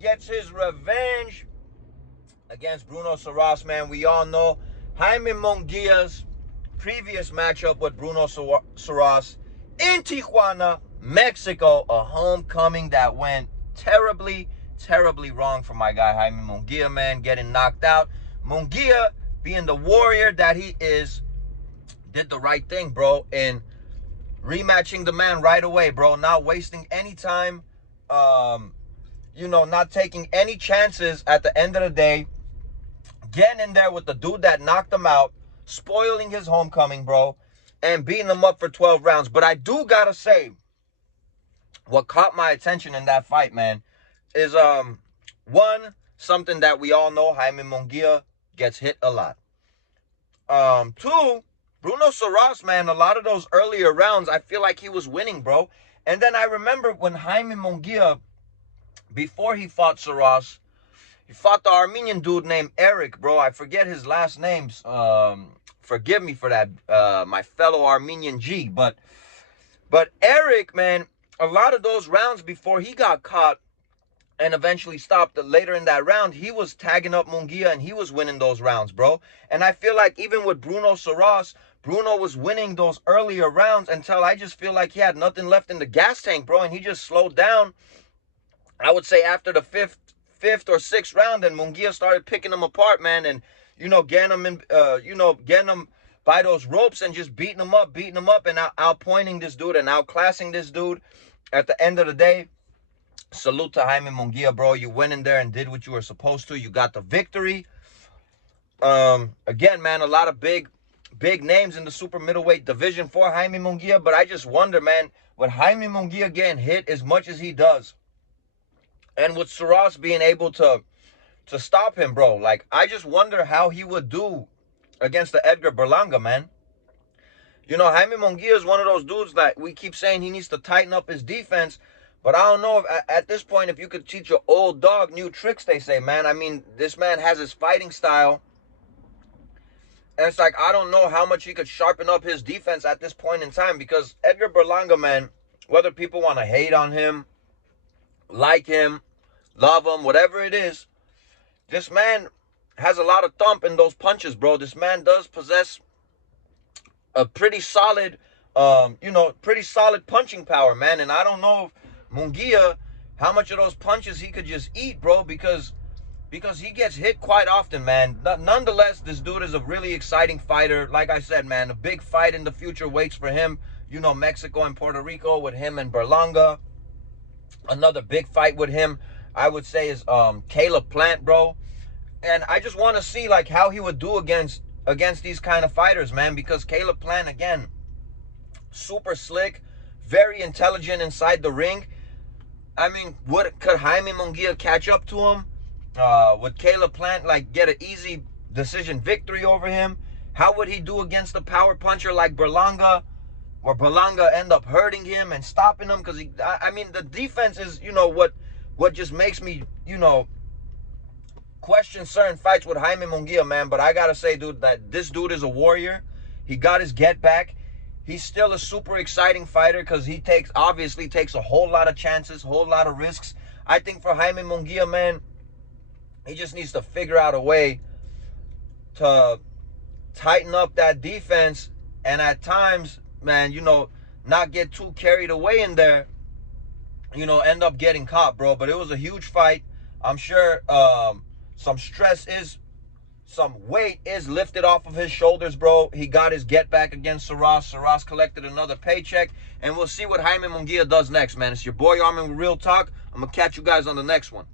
gets his revenge against Bruno Surace, man. We all know Haime Mongia's previous matchup with Bruno Surace in Tijuana, Mexico, a homecoming that went terribly wrong for my guy Haime Mongia, man, getting knocked out. Munguia, being the warrior that he is, did the right thing, bro, in rematching the man right away, bro, not wasting any time, you know, not taking any chances at the end of the day, getting in there with the dude that knocked him out, spoiling his homecoming, bro, and beating him up for 12 rounds. But I do gotta say, what caught my attention in that fight, man, is one, something that we all know, Haime Mongia gets hit a lot. Two, Bruno Surace, man, a lot of those earlier rounds, I feel like he was winning, bro. And then I remember when Haime Mongia, before he fought Surace, he fought the Armenian dude named Eric, bro. I forget his last names. Forgive me for that, my fellow Armenian G. But Eric, man, a lot of those rounds before he got caught and eventually stopped later in that round, he was tagging up Munguia and he was winning those rounds, bro. And I feel like even with Bruno Surace, Bruno was winning those earlier rounds until I just feel like he had nothing left in the gas tank, bro. And he just slowed down, I would say, after the fifth or sixth round, and Munguia started picking him apart, man, and, you know, getting him in, getting him by those ropes and just beating him up and outpointing this dude and outclassing this dude. At the end of the day, salute to Haime Mongia, bro. You went in there and did what you were supposed to. You got the victory. Again, man, a lot of big names in the super middleweight division for Haime Mongia, but I just wonder, man, with Haime Mongia getting hit as much as he does, and with Surace being able to stop him, bro, like, I just wonder how he would do against the Edgar Burlanga, man. You know, Haime Mongia is one of those dudes that we keep saying he needs to tighten up his defense, but I don't know if, at this point, if you could teach your old dog new tricks, they say, man. I mean, this man has his fighting style, and it's like, I don't know how much he could sharpen up his defense at this point in time, because Edgar Burlanga, man, whether people want to hate on him, like him, love him, whatever it is, this man has a lot of thump in those punches, bro. This man does possess a pretty solid, pretty solid punching power, man. And I don't know if Munguia, how much of those punches he could just eat, bro, because he gets hit quite often, man. Nonetheless, this dude is a really exciting fighter. Like I said, man, a big fight in the future waits for him. You know, Mexico and Puerto Rico with him and Burlanga. Another big fight with him, I would say, is Caleb Plant, bro. And I just want to see, like, how he would do against these kind of fighters, man, because Caleb Plant, again, super slick, very intelligent inside the ring. I mean, could Haime Mongia catch up to him? Would Caleb Plant, like, get an easy decision victory over him? How would he do against a power puncher like Burlanga? Or Burlanga end up hurting him and stopping him? Because, I mean, the defense is, you know, what just makes me, you know, question certain fights with Haime Mongia, man. But I got to say, dude, that this dude is a warrior. He got his get back. He's still a super exciting fighter because he obviously takes a whole lot of chances, whole lot of risks. I think for Haime Mongia, man, he just needs to figure out a way to tighten up that defense and at times, man, you know, not get too carried away in there, you know, end up getting caught, bro. But it was a huge fight. I'm sure some weight is lifted off of his shoulders, bro. He got his get back against Surace. Surace collected another paycheck. And we'll see what Haime Mongia does next, man. It's your boy Armin with Real Talk. I'm going to catch you guys on the next one.